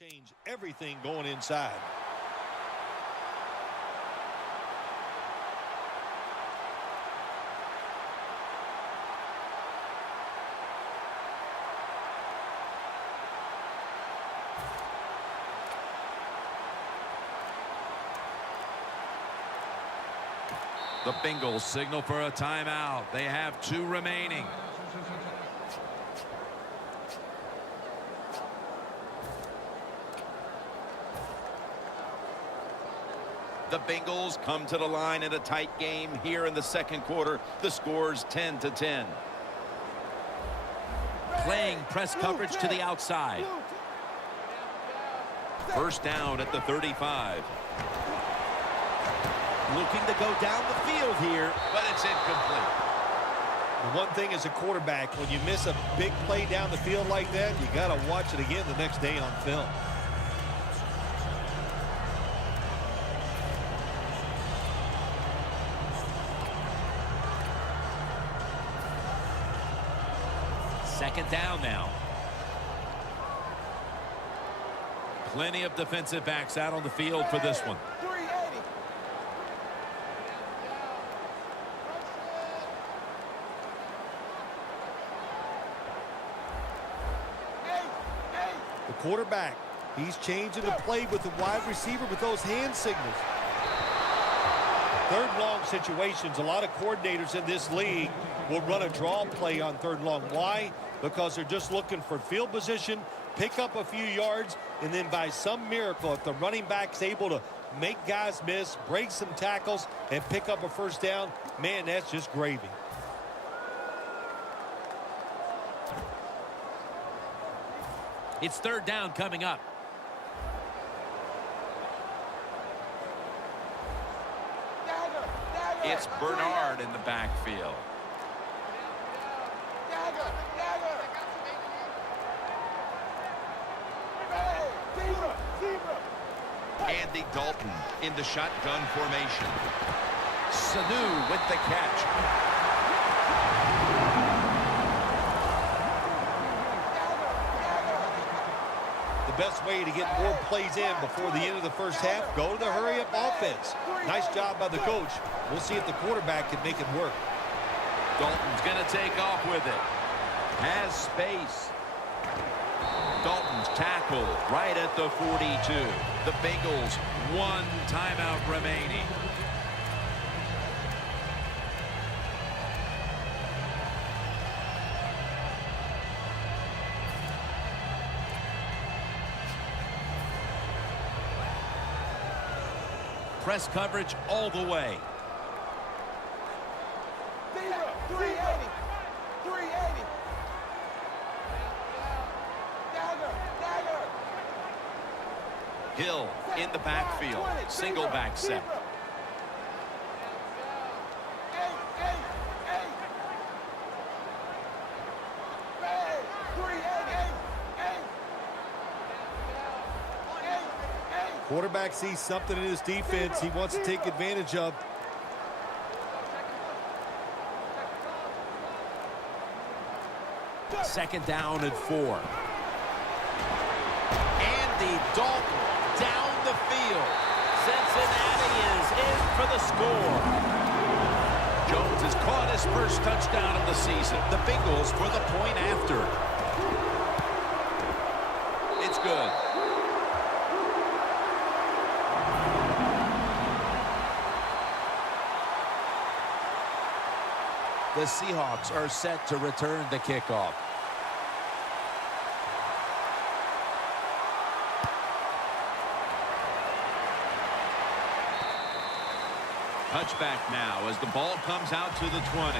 Change everything going inside. The Bengals signal for a timeout. They have 2 remaining. The Bengals come to the line in a tight game here in the second quarter. The score's 10-10. Playing press coverage to the outside. First down at the 35. Looking to go down the field here, but it's incomplete. The one thing as a quarterback, when you miss a big play down the field like that, you got to watch it again the next day on film. Second down now. Plenty of defensive backs out on the field for this one. The quarterback, he's changing the play with the wide receiver with those hand signals. Third long situations, a lot of coordinators in this league will run a draw play on third long. Why? Because they're just looking for field position, pick up a few yards, and then by some miracle, if the running back's able to make guys miss, break some tackles, and pick up a first down, man, that's just gravy. It's third down coming up. It's Bernard in the backfield. Andy Dalton in the shotgun formation. Sanu with the catch. The best way to get more plays in before the end of the first half, go to the hurry-up offense. Nice job by the coach. We'll see if the quarterback can make it work. Dalton's going to take off with it. Has space. Dalton's tackle right at the 42. The Bengals, 1 timeout remaining. Press coverage all the way. 380. Hill in the backfield. Single back set. Quarterback sees something in his defense he wants to take advantage of. Second down and 4. Andy Dalton down the field. Cincinnati is in for the score. Jones has caught his first touchdown of the season. The Bengals for the point after. It's good. The Seahawks are set to return the kickoff. Touchback now as the ball comes out to the 20.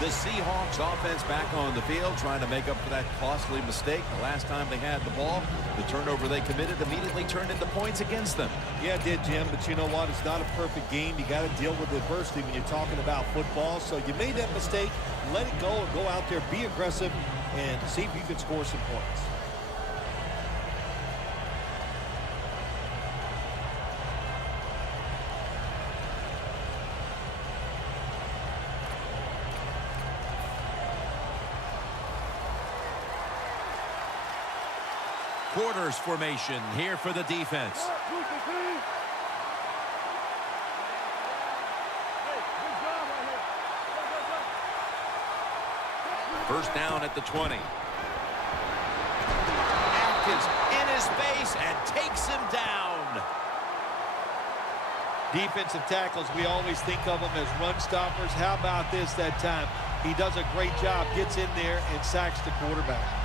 The Seahawks offense back on the field trying to make up for that costly mistake. The last time they had the ball, the turnover they committed immediately turned into points against them. Yeah, it did, Jim, but you know what? It's not a perfect game. You got to deal with adversity when you're talking about football. So you made that mistake, let it go, and go out there, be aggressive, and see if you can score some points. Quarters formation here for the defense. First down at the 20. Atkins in his face and takes him down. Defensive tackles, we always think of them as run stoppers. How about this that time? He does a great job, gets in there and sacks the quarterback.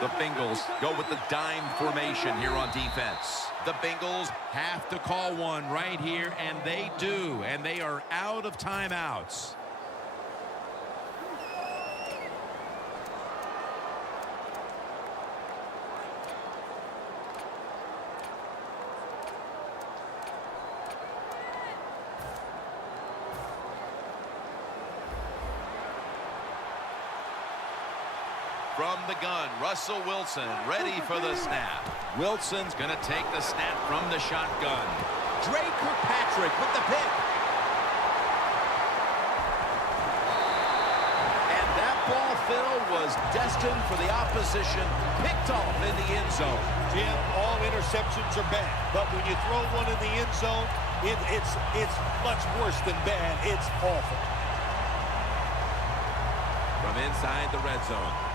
The Bengals go with the dime formation here on defense. The Bengals have to call one right here, and they do, and they are out of timeouts. From the gun, Russell Wilson ready for the snap. Wilson's going to take the snap from the shotgun. Dre Kirkpatrick with the pick. And that ball, Phil, was destined for the opposition. Picked off in the end zone. Jim, all interceptions are bad, but when you throw one in the end zone, it's much worse than bad. It's awful. From inside the red zone.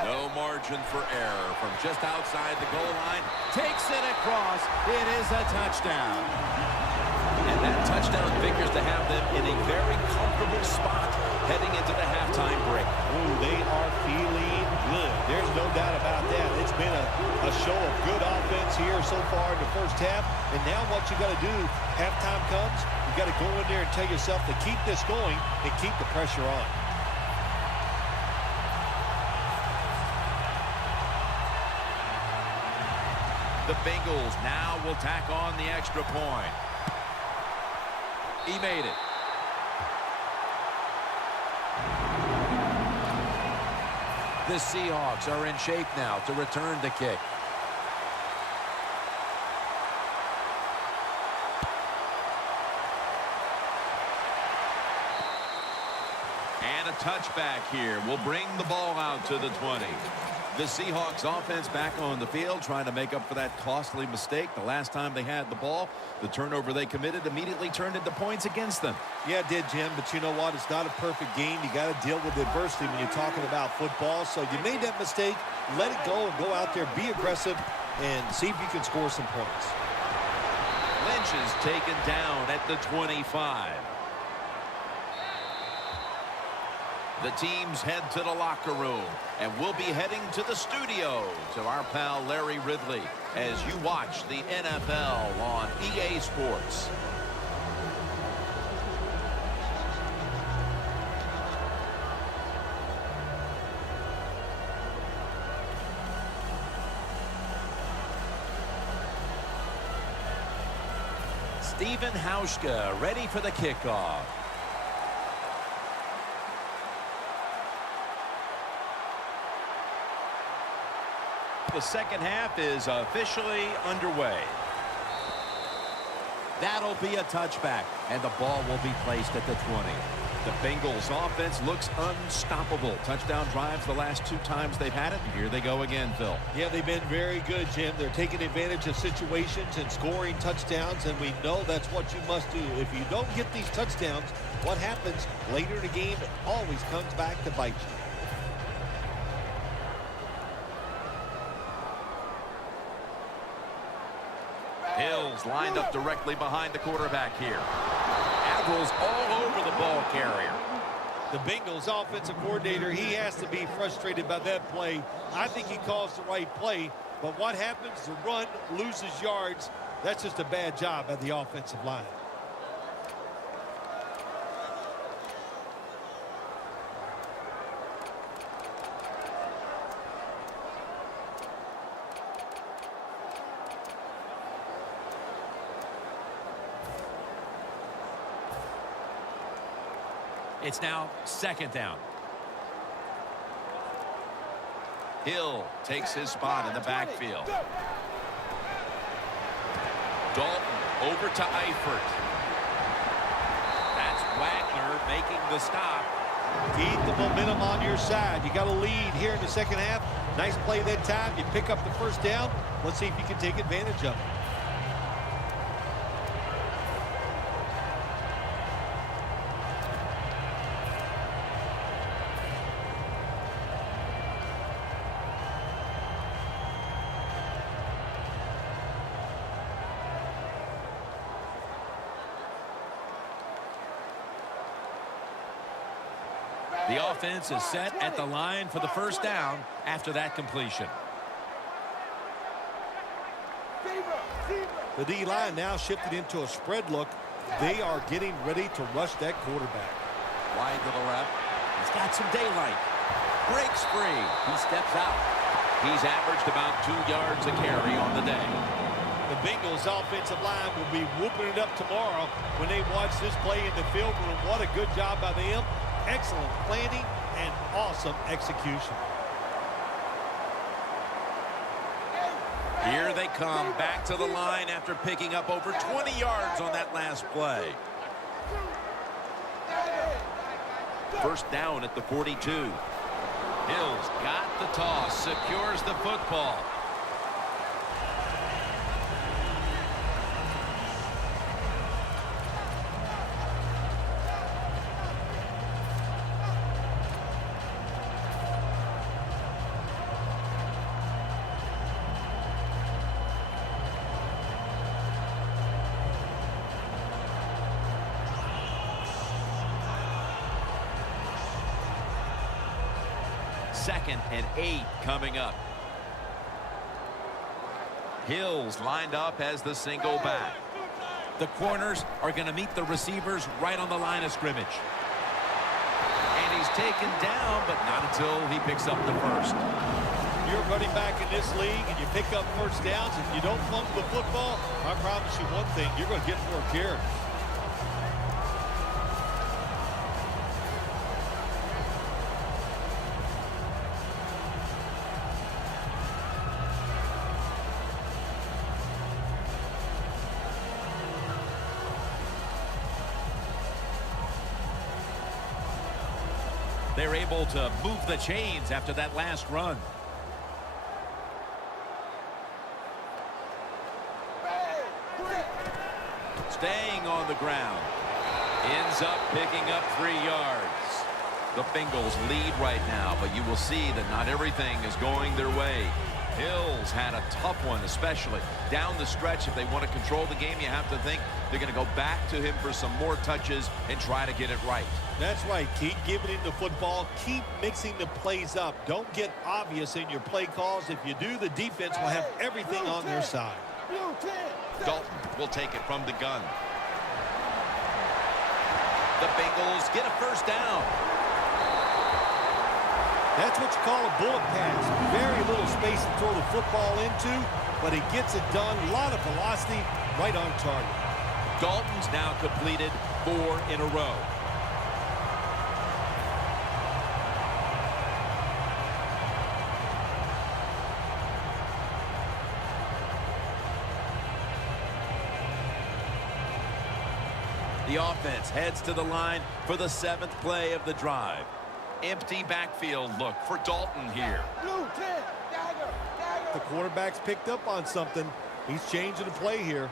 No margin for error from just outside the goal line. Takes it across. It is a touchdown. And that touchdown figures to have them in a very comfortable spot heading into the halftime break. Ooh, they are feeling good. There's no doubt about that. It's been a show of good offense here so far in the first half. And now what you got to do, halftime comes, you got to go in there and tell yourself to keep this going and keep the pressure on. The Bengals now will tack on the extra point. He made it. The Seahawks are in shape now to return the kick. And a touchback here will bring the ball out to the 20. The Seahawks offense back on the field trying to make up for that costly mistake. The last time they had the ball, the turnover they committed immediately turned into points against them. Yeah, it did, Jim, but you know what? It's not a perfect game. You got to deal with adversity when you're talking about football. So you made that mistake, let it go, and go out there, be aggressive, and see if you can score some points. Lynch is taken down at the 25. The teams head to the locker room, and we'll be heading to the studio to our pal Larry Ridley as you watch the NFL on EA Sports. Stephen Hauschka ready for the kickoff. The second half is officially underway. That'll be a touchback, and the ball will be placed at the 20. The Bengals offense looks unstoppable. Touchdown drives the last two times they've had it. Here they go again, Phil. Yeah, they've been very good, Jim. They're taking advantage of situations and scoring touchdowns, and we know that's what you must do. If you don't get these touchdowns, what happens later in the game, it always comes back to bite you. Hills lined up directly behind the quarterback here. Avrils all over the ball carrier. The Bengals offensive coordinator, he has to be frustrated by that play. I think he calls the right play, but what happens? The run loses yards. That's just a bad job by the offensive line. It's now 2nd down. Hill takes his spot in the backfield. Dalton over to Eifert. That's Wagner making the stop. Keep the momentum on your side. You got a lead here in the second half. Nice play that time. You pick up the first down. Let's see if you can take advantage of it. The offense is set at the line for the first down after that completion. The D-line now shifted into a spread look. They are getting ready to rush that quarterback. Wide to the left. He's got some daylight. Breaks free. He steps out. He's averaged about 2 yards a carry on the day. The Bengals offensive line will be whooping it up tomorrow when they watch this play in the field room. What a good job by them. Excellent planning and awesome execution. Here they come back to the line after picking up over 20 yards on that last play. First down at the 42. Hill's got the toss, secures the football. Second and 8 coming up. Hill's lined up as the single back. The corners are going to meet the receivers right on the line of scrimmage. And he's taken down, but not until he picks up the first. You're running back in this league and you pick up first downs. If you don't fumble the football, I promise you one thing, you're going to get more carries. They're able to move the chains after that last run. Staying on the ground. Ends up picking up 3 yards. The Bengals lead right now, but you will see that not everything is going their way. Hill's had a tough one, especially down the stretch. If they want to control the game, you have to think they're going to go back to him for some more touches and try to get it right. That's right. Keep giving him the football. Keep mixing the plays up. Don't get obvious in your play calls. If you do, the defense will have everything on their side. Dalton will take it from the gun. The Bengals get a first down. That's what you call a bullet pass. Very little space to throw the football into, but he gets it done. A lot of velocity, right on target. Dalton's now completed 4 in a row. The offense heads to the line for the 7th play of the drive. Empty backfield look for Dalton here. The quarterback's picked up on something. He's changing the play here.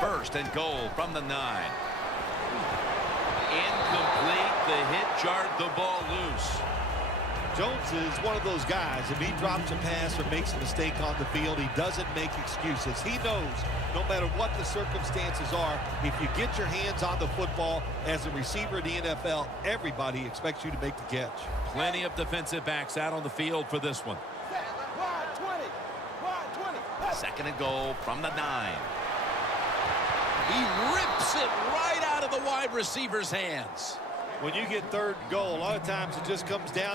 First and goal from the 9. Incomplete. The hit jarred the ball loose. Jones is one of those guys. If he drops a pass or makes a mistake on the field, he doesn't make excuses. He knows no matter what the circumstances are, if you get your hands on the football as a receiver in the NFL, everybody expects you to make the catch. Plenty of defensive backs out on the field for this one. Second and goal from the 9. He rips it right out of the wide receiver's hands. When you get third and goal, a lot of times it just comes down